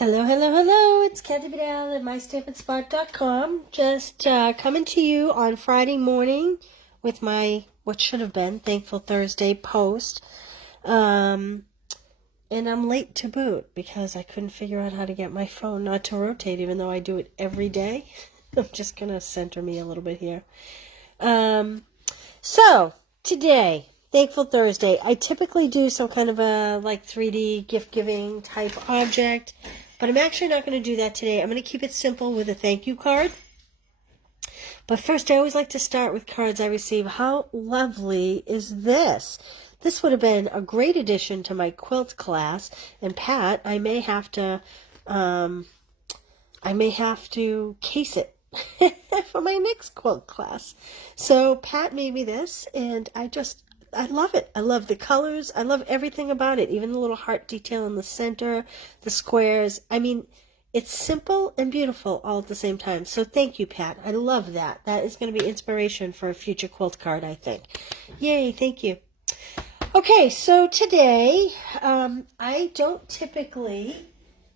Hello, hello, hello. It's Kathy Bedell at mystampandspot.com. Just coming to you on Friday morning with my what should have been Thankful Thursday post. And I'm late to boot because I couldn't figure out how to get my phone not to rotate, even though I do it every day. I'm just going to center me a little bit here. So, today, Thankful Thursday, I typically do some kind of a like 3D gift-giving type object, but I'm actually not going to do that today. I'm going to keep it simple with a thank you card. But first, I always like to start with cards I receive. How lovely is this? This would have been a great addition to my quilt class. And Pat, I may have to case it for my next quilt class. So Pat made me this, and I love it. I love the colors. I love everything about it. Even the little heart detail in the center, the squares. I mean, it's simple and beautiful all at the same time. So thank you, Pat. I love that. That is going to be inspiration for a future quilt card, I think. Yay, thank you. Okay, so today, I don't typically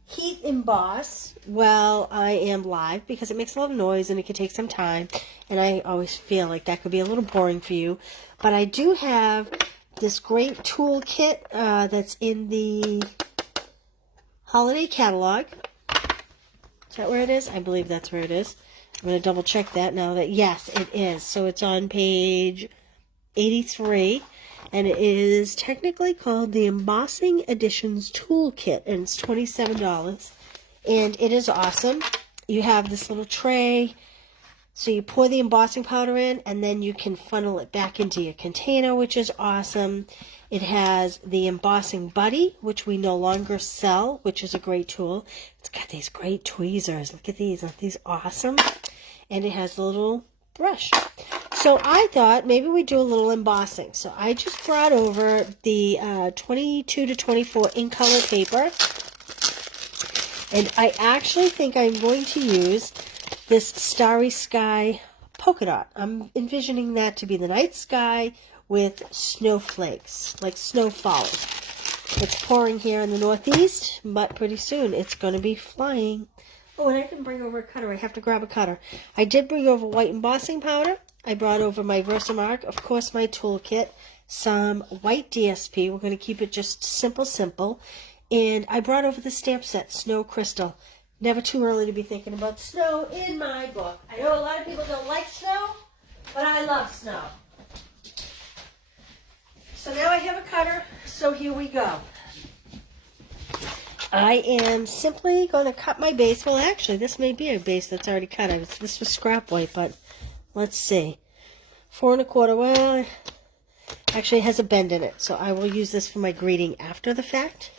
heat emboss while I am live because it makes a lot of noise and it can take some time, and I always feel like that could be a little boring for you. But I do have this great tool kit that's in the holiday catalog. Is that where it is? I believe that's where it is. I'm going to double check that now that, yes, it is. So it's on page 83. And it is technically called the Embossing Editions Toolkit, and it's $27. And it is awesome. You have this little tray, so you pour the embossing powder in, and then you can funnel it back into your container, which is awesome. It has the embossing buddy, which we no longer sell, which is a great tool. It's got these great tweezers. Look at these. Aren't these awesome? And it has the little brush. So I thought maybe we'd do a little embossing. So I just brought over the 22 to 24 in color paper. And I actually think I'm going to use this Starry Sky polka dot. I'm envisioning that to be the night sky with snowflakes, like snowfall. It's pouring here in the Northeast, but pretty soon it's going to be flying. Oh, and I didn't bring over a cutter. I have to grab a cutter. I did bring over white embossing powder. I brought over my Versamark, of course, my toolkit, some white DSP. We're going to keep it just simple. And I brought over the stamp set, Snow Crystal. Never too early to be thinking about snow in my book. I know a lot of people don't like snow, but I love snow. So now I have a cutter, so here we go. I am simply going to cut my base. Well, actually, this may be a base that's already cut. This was scrap white, but let's see. 4 1/4. Well, actually it has a bend in it, so I will use this for my greeting after the fact.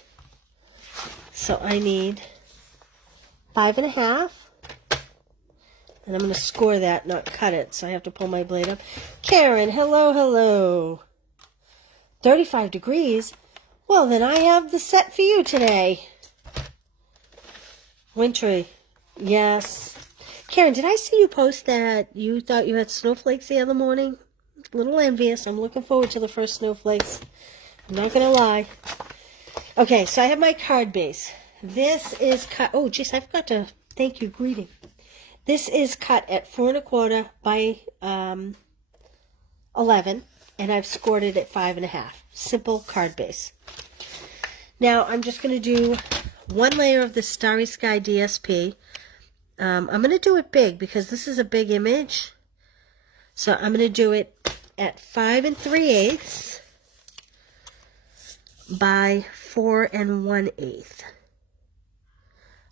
So I need 5 1/2. And I'm going to score that, not cut it, so I have to pull my blade up. Karen, hello. 35 degrees? Well, then I have the set for you today. Wintry. Yes. Karen, did I see you post that you thought you had snowflakes the other morning? A little envious. I'm looking forward to the first snowflakes. I'm not going to lie. Okay, so I have my card base. This is cut. Oh, geez, I forgot to thank you, greeting. This is cut at 4 1/4 by 11, and I've scored it at 5 1/2. Simple card base. Now, I'm just going to do one layer of the Starry Sky DSP. I'm going to do it big because this is a big image. So I'm going to do it at 5 3/8 by 4 1/8.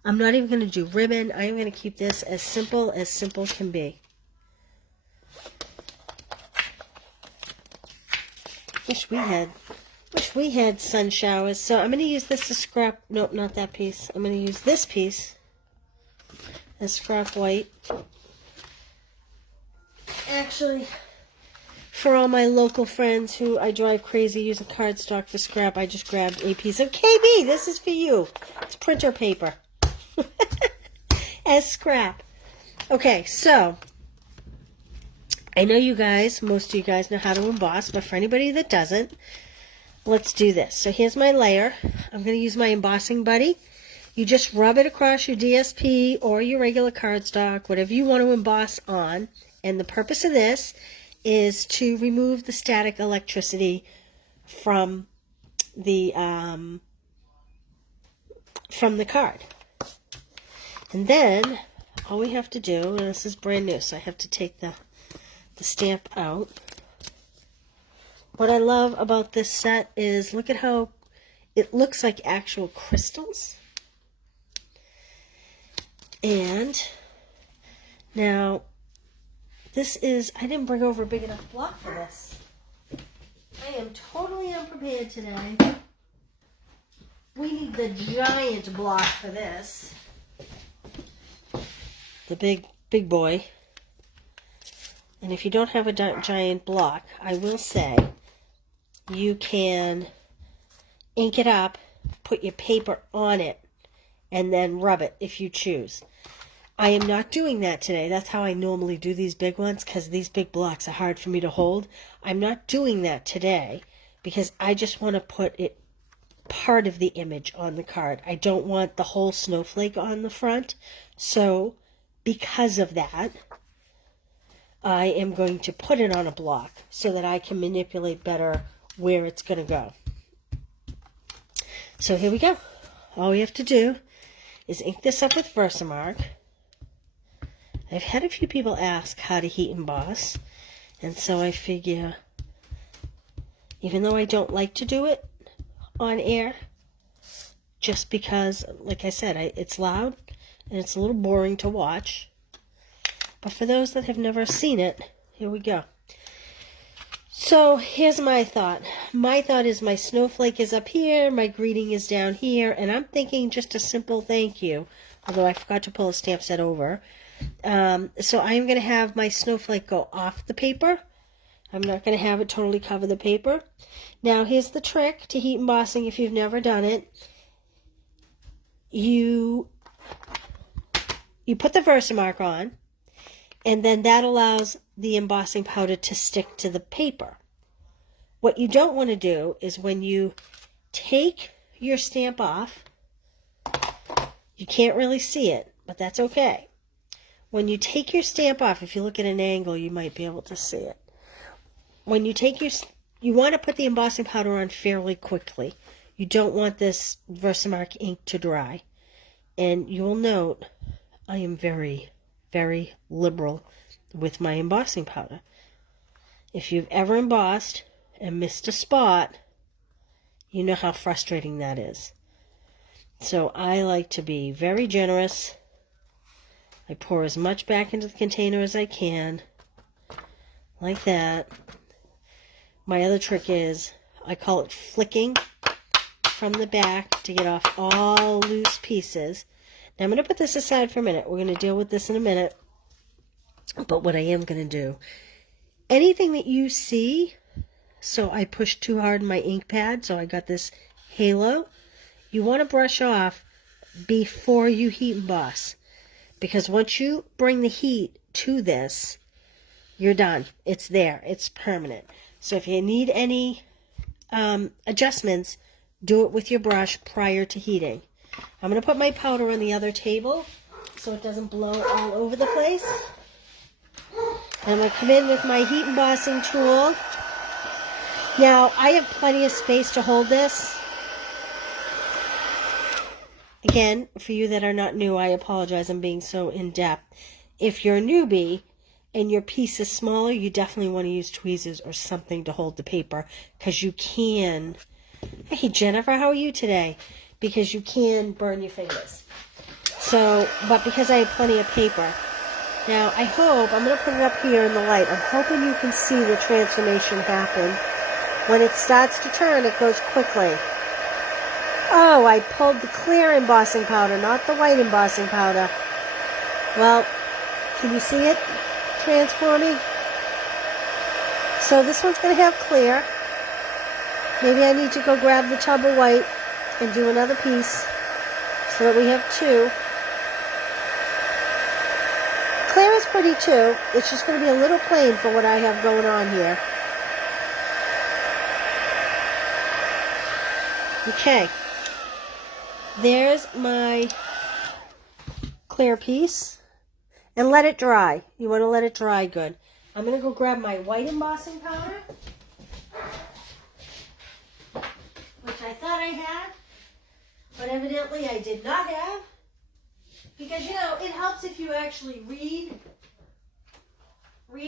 I'm not even going to do ribbon. I am going to keep this as simple can be. Wish we had sun showers. So I'm going to use this as scrap. Nope, not that piece. I'm going to use this piece as scrap white. Actually, for all my local friends who I drive crazy using cardstock for scrap, I just grabbed a piece of KB. This is for you. It's printer paper. As scrap. Okay, so I know you guys, most of you guys know how to emboss, but for anybody that doesn't, let's do this. So here's my layer. I'm going to use my embossing buddy. You just rub it across your DSP or your regular cardstock, whatever you want to emboss on. And the purpose of this is to remove the static electricity from the card. And then all we have to do, and this is brand new, so I have to take the stamp out. What I love about this set is look at how it looks like actual crystals. And now this is, I didn't bring over a big enough block for this. I am totally unprepared today. We need the giant block for this. The big boy. And if you don't have a giant block, I will say you can ink it up, put your paper on it, and then rub it if you choose. I am not doing that today. That's how I normally do these big ones, because these big blocks are hard for me to hold. I'm not doing that today because I just want to put it part of the image on the card. I don't want the whole snowflake on the front. So because of that, I am going to put it on a block so that I can manipulate better where it's going to go. So here we go. All we have to do is ink this up with Versamark. I've had a few people ask how to heat emboss, and so I figure, even though I don't like to do it on air, just because, like I said, it's loud and it's a little boring to watch, but for those that have never seen it, here we go. So here's my thought. My thought is my snowflake is up here, my greeting is down here, and I'm thinking just a simple thank you, although I forgot to pull a stamp set over. So I'm going to have my snowflake go off the paper. I'm not going to have it totally cover the paper. Now here's the trick to heat embossing if you've never done it. You put the Versamark on, and then that allows the embossing powder to stick to the paper. What you don't want to do is when you take your stamp off, you can't really see it, but that's okay. When you take your stamp off, if you look at an angle, you might be able to see it. When you take you want to put the embossing powder on fairly quickly. You don't want this Versamark ink to dry. And you will note, I am very, very liberal with my embossing powder. If you've ever embossed and missed a spot, you know how frustrating that is. So I like to be very generous. I pour as much back into the container as I can, like that. My other trick is, I call it flicking from the back to get off all loose pieces. Now I'm going to put this aside for a minute. We're going to deal with this in a minute. But what I am going to do, anything that you see, so I pushed too hard in my ink pad, so I got this halo, you want to brush off before you heat emboss. Because once you bring the heat to this, you're done. It's there. It's permanent. So if you need any adjustments, do it with your brush prior to heating. I'm going to put my powder on the other table so it doesn't blow all over the place. And I'm going to come in with my heat embossing tool. Now, I have plenty of space to hold this. Again, for you that are not new, I apologize. I'm being so in-depth. If you're a newbie and your piece is smaller, you definitely want to use tweezers or something to hold the paper, because you can... Hey, Jennifer, how are you today? Because you can burn your fingers. So, but because I have plenty of paper. Now, I hope, I'm going to put it up here in the light. I'm hoping you can see the transformation happen. When it starts to turn, it goes quickly. Oh, I pulled the clear embossing powder, not the white embossing powder. Well, can you see it transforming? So this one's going to have clear. Maybe I need to go grab the tub of white and do another piece so that we have two. Clear is pretty too. It's just going to be a little plain for what I have going on here. Okay. there's my clear piece. And let it dry. You want to let it dry good. I'm going to go grab my white embossing powder, which I thought I had, but evidently I did not have. Because, you know, it helps if you actually read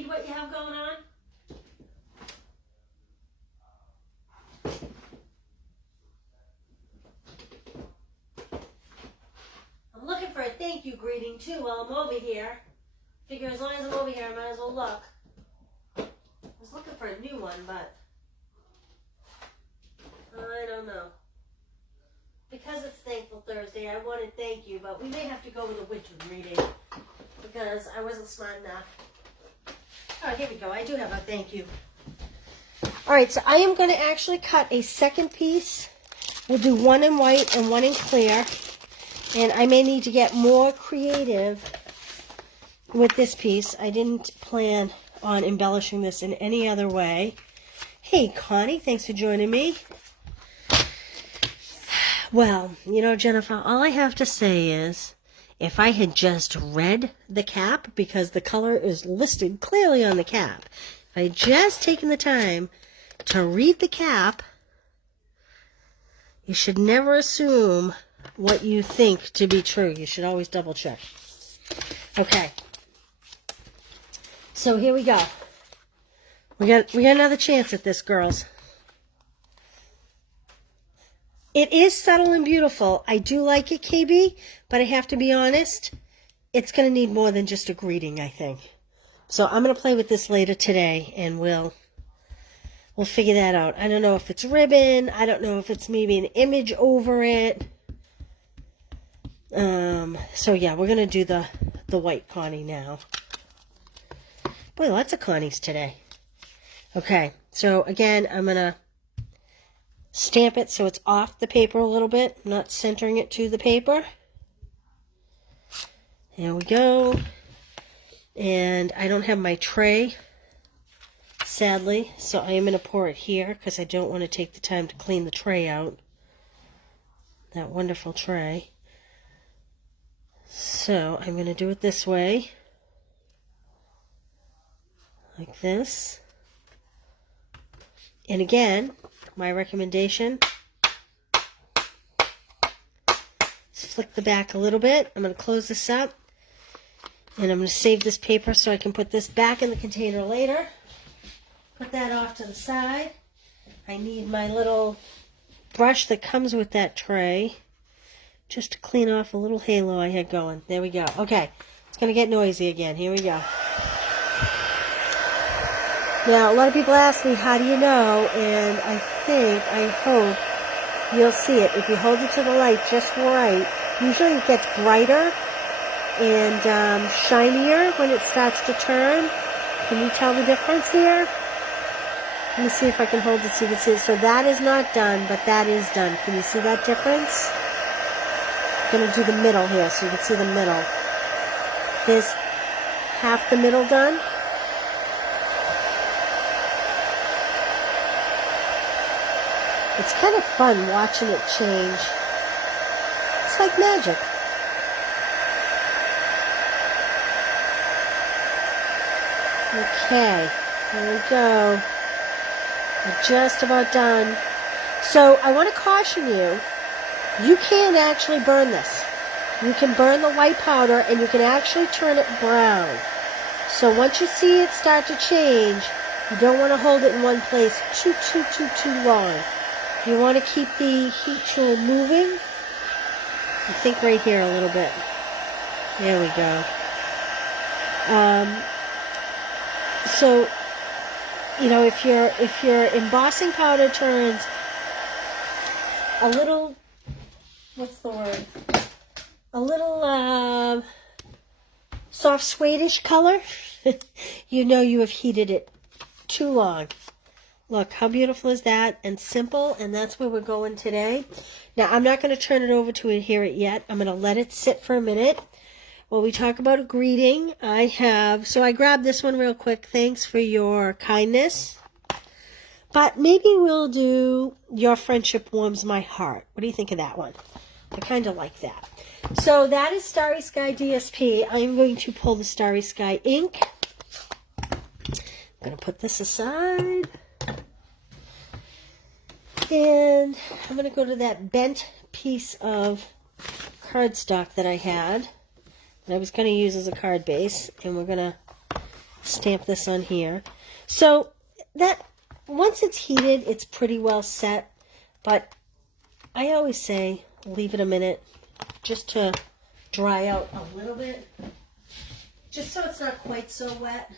what you have going on. I'm looking for a thank you greeting too while I'm over here. Figure as long as I'm over here, I might as well look. I was looking for a new one, but I don't know. Because it's Thankful Thursday, I wanted thank you, but we may have to go with a winter greeting because I wasn't smart enough. Oh, here we go. I do have a thank you. All right, so I am going to actually cut a second piece. We'll do one in white and one in clear. And I may need to get more creative with this piece. I didn't plan on embellishing this in any other way. Hey, Connie, thanks for joining me. Well, you know, Jennifer, all I have to say is, if I had just read the cap, because the color is listed clearly on the cap, if I had just taken the time to read the cap, you should never assume what you think to be true. You should always double check. Okay. So here we go. We got another chance at this, girls. It is subtle and beautiful. I do like it, KB, but I have to be honest, it's going to need more than just a greeting, I think. So I'm going to play with this later today, and we'll figure that out. I don't know if it's ribbon. I don't know if it's maybe an image over it. So yeah, we're going to do the white Connie now. Boy, lots of Connies today. Okay, so again, I'm going to stamp it so it's off the paper a little bit. I'm not centering it to the paper. There we go. And I don't have my tray, sadly, so I am going to pour it here because I don't want to take the time to clean the tray out. That wonderful tray. So I'm going to do it this way. Like this. And again, my recommendation is flick the back a little bit. I'm going to close this up. And I'm going to save this paper so I can put this back in the container later. Put that off to the side. I need my little brush that comes with that tray just to clean off a little halo I had going. There we go. Okay, it's going to get noisy again. Here we go. Now, a lot of people ask me, how do you know? And I hope you'll see it. If you hold it to the light just right, usually it gets brighter and shinier when it starts to turn. Can you tell the difference here? Let me see if I can hold it so you can see it. So that is not done, but that is done. Can you see that difference? I'm going to do the middle here so you can see the middle. There's half the middle done. It's kind of fun watching it change. It's like magic. Okay, there we go. We're just about done. So I want to caution you, you can actually burn this. You can burn the white powder and you can actually turn it brown. So once you see it start to change, you don't want to hold it in one place too long. You want to keep the heat tool moving. I think right here a little bit. There we go. So, you know, if your embossing powder turns a little, what's the word? A little soft suede-ish color, you know you have heated it too long. Look, how beautiful is that? And simple, and that's where we're going today. Now, I'm not going to turn it over to adhere it yet. I'm going to let it sit for a minute. While we talk about a greeting, so I grabbed this one real quick. Thanks for your kindness. But maybe we'll do Your Friendship Warms My Heart. What do you think of that one? I kind of like that. So that is Starry Sky DSP. I'm going to pull the Starry Sky ink. I'm going to put this aside. And I'm going to go to that bent piece of cardstock that I had, that I was going to use as a card base, and we're going to stamp this on here. So that, once it's heated, it's pretty well set, but I always say leave it a minute just to dry out a little bit, just so it's not quite so wet.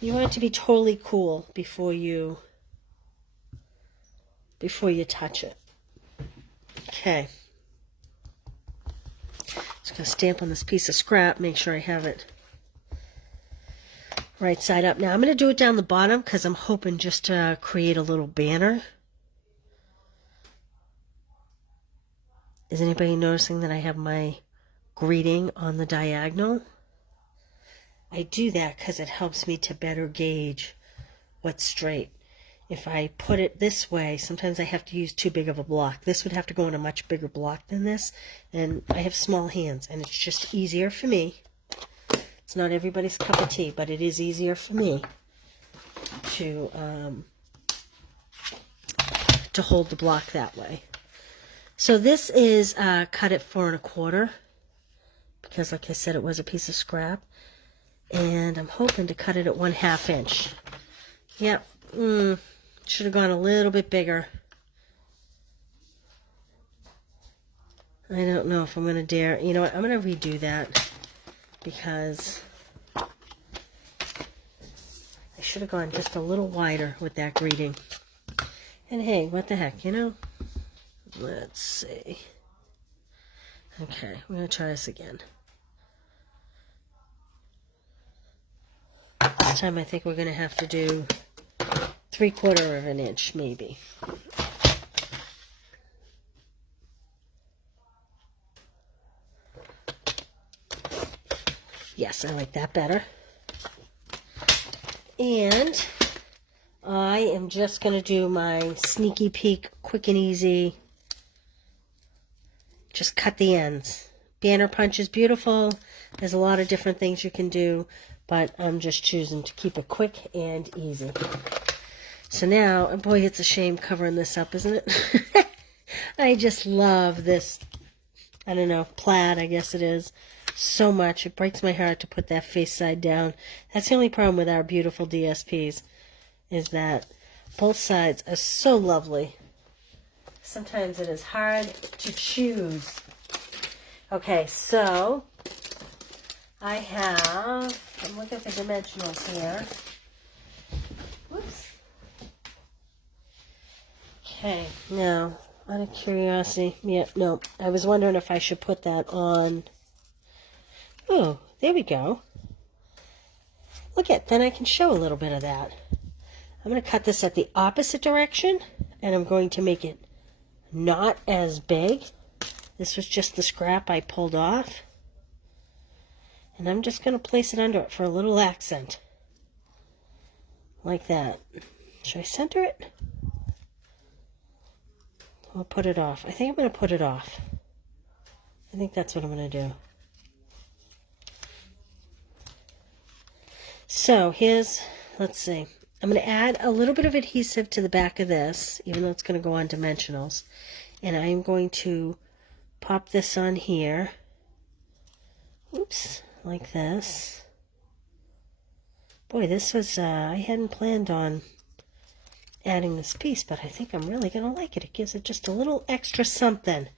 You want it to be totally cool before you touch it. Okay. Just going to stamp on this piece of scrap, make sure I have it right side up. Now I'm going to do it down the bottom because I'm hoping just to create a little banner. Is anybody noticing that I have my greeting on the diagonal? I do that because it helps me to better gauge what's straight. If I put it this way, sometimes I have to use too big of a block. This would have to go in a much bigger block than this, and I have small hands, and it's just easier for me. It's not everybody's cup of tea, but it is easier for me to hold the block that way. So this is cut at 4 1/4, because like I said, it was a piece of scrap, and I'm hoping to cut it at 1/2 inch. Yep. Should have gone a little bit bigger. I don't know if I'm going to dare. You know what? I'm going to redo that because I should have gone just a little wider with that greeting. And hey, what the heck, you know? Let's see. Okay, we're going to try this again. This time I think we're going to have to do 3/4 of an inch, maybe. Yes, I like that better. And I am just going to do my sneaky peek, quick and easy. Just cut the ends. Banner punch is beautiful. There's a lot of different things you can do, but I'm just choosing to keep it quick and easy. So now, and boy, it's a shame covering this up, isn't it? I just love this, I don't know, plaid, I guess it is, so much. It breaks my heart to put that face side down. That's the only problem with our beautiful DSPs, is that both sides are so lovely. Sometimes it is hard to choose. Okay, so I have, I'm looking for dimensionals here. Whoops. Okay, now, out of curiosity, yeah, no, I was wondering if I should put that on. Oh, there we go. Look at, then I can show a little bit of that. I'm going to cut this at the opposite direction, and I'm going to make it not as big. This was just the scrap I pulled off. And I'm just going to place it under it for a little accent. Like that. Should I center it? I'll put it off. I think I'm going to put it off. I think that's what I'm going to do. So here's, let's see. I'm going to add a little bit of adhesive to the back of this, even though it's going to go on dimensionals. And I'm going to pop this on here. Oops, like this. Boy, this was, I hadn't planned on adding this piece, but I think I'm really going to like it. It gives it just a little extra something,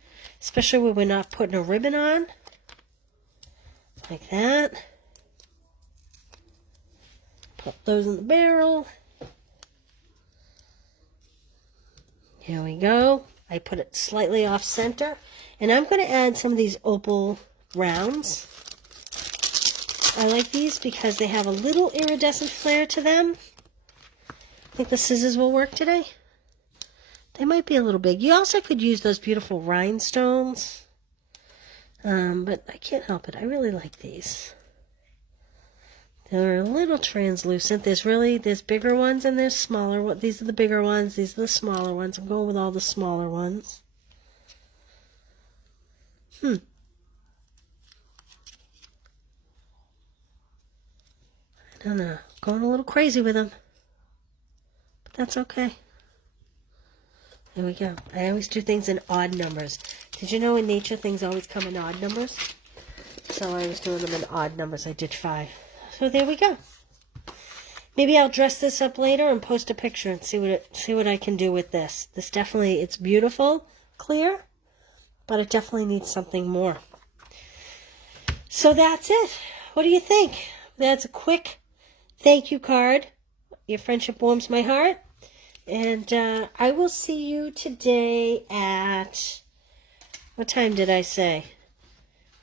especially when we're not putting a ribbon on. Like that. Put those in the barrel. Here we go. I put it slightly off center, and I'm going to add some of these opal rounds. I like these because they have a little iridescent flare to them. I think the scissors will work today. They might be a little big. You also could use those beautiful rhinestones, but I can't help it. I really like these. They're a little translucent. There's bigger ones and there's smaller ones. These are the bigger ones. These are the smaller ones. I'm going with all the smaller ones. I don't know. Going a little crazy with them. But that's okay. There we go. I always do things in odd numbers. Did you know in nature things always come in odd numbers? So I was doing them in odd numbers. I did 5. So there we go. Maybe I'll dress this up later and post a picture and see what I can do with this. This definitely, it's beautiful, clear, but it definitely needs something more. So that's it. What do you think? That's a quick thank you card. Your friendship warms my heart. And I will see you today at, what time did I say?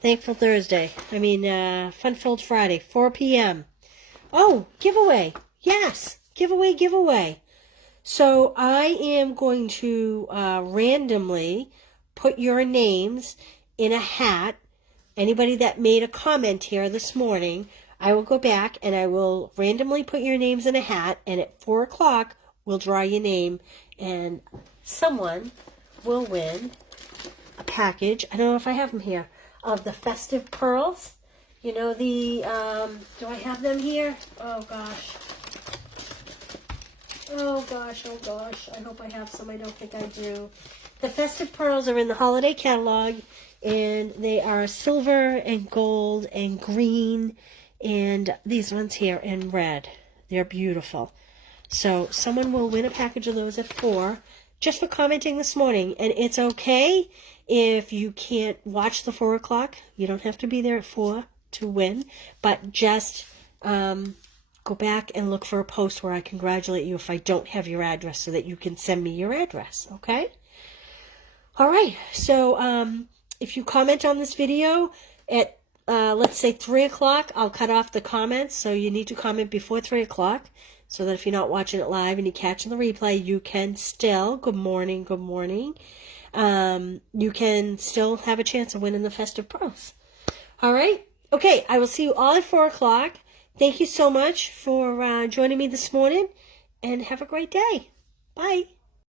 Thankful Thursday. Fun-Filled Friday, 4 p.m. Oh, giveaway. Yes, giveaway. So I am going to randomly put your names in a hat. Anybody that made a comment here this morning, I will go back and I will randomly put your names in a hat, and at 4 o'clock, we'll draw your name, and someone will win a package. I don't know if I have them here, of the festive pearls. You know, the, do I have them here? Oh gosh. I hope I have some. I don't think I do. The festive pearls are in the holiday catalog, and they are silver and gold and green, and these ones here in red. They're beautiful. So someone will win a package of those at 4 just for commenting this morning. And it's okay if you can't watch the 4 o'clock. You don't have to be there at 4 to win. But just go back and look for a post where I congratulate you if I don't have your address, so that you can send me your address. Okay? All right. So if you comment on this video at, let's say 3 o'clock, I'll cut off the comments. So you need to comment before 3 o'clock. So that if you're not watching it live and you're catching the replay, you can still, good morning, you can still have a chance of winning the festive pearls. All right? Okay, I will see you all at 4 o'clock. Thank you so much for joining me this morning, and have a great day. Bye.